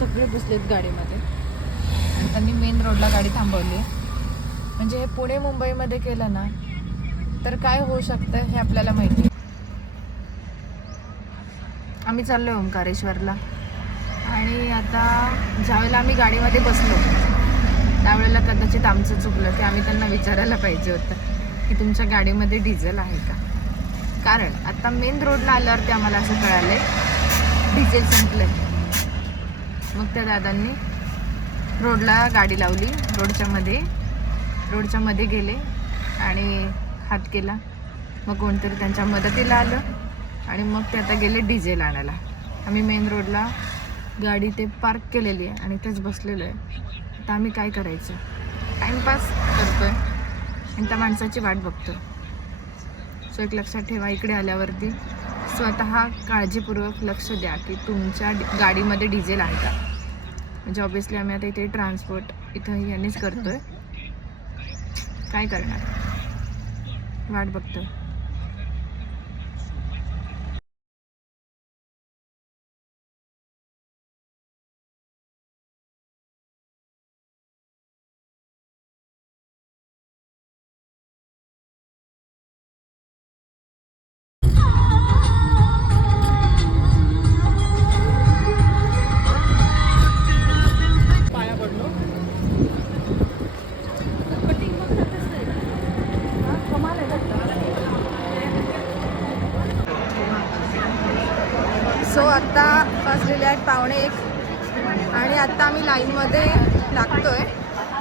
सगळे बसलेत गाडीमध्ये. आणि त्यांनी मेन रोडला गाडी थांबवली. म्हणजे हे पुणे मुंबईमध्ये केलं ना तर काय होऊ शकतं हे आपल्याला माहिती. आम्ही चाललोय ओंकारेश्वरला. आणि आता ज्यावेळेला आम्ही गाडीमध्ये बसलो त्यावेळेला कदाचित आमचं चुकलं की आम्ही त्यांना विचारायला पाहिजे होतं की तुमच्या गाडीमध्ये डिझेल आहे का. कारण आता मेन रोडला आल्यावरती आम्हाला असं कळालंय डिझेल संपलंय. मग त्या दादांनी रोडला गाडी लावली, रोडच्या मध्ये गेले आणि हात केला. मग कोणतरी त्यांच्या मदतीला आलं आणि मग ते आता गेले डिझेल आणायला. आम्ही मेन रोडला गाडी ते पार्क केलेली आहे आणि तेच बसलेलो आहे. आता आम्ही काय करायचं, टाईमपास करतोय आणि त्या माणसाची वाट बघतोय. सो एक लक्षात ठेवा, इकडे आल्यावरती स्वतः काळजीपूर्वक लक्ष द्या की तुमच्या गाडीमध्ये डिझेल आहे का. म्हणजे ऑब्विसली आम्ही आता इथे ट्रान्सपोर्ट इथं यांनीच करतोय, काय करणार, वाट बघतोय. सो आत्ता वाजलेले आहेत 1:15 आणि आत्ता आम्ही लाईनमध्ये लागतोय.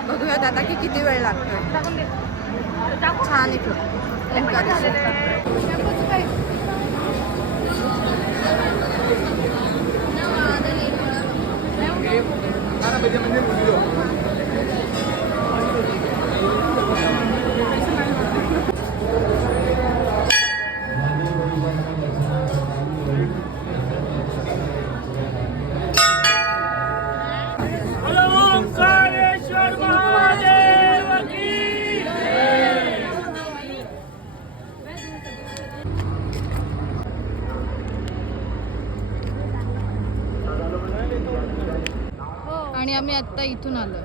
बघूयात आता की किती वेळ लागतोय. छान इथं आणि आम्ही आत्ता इथून आलो.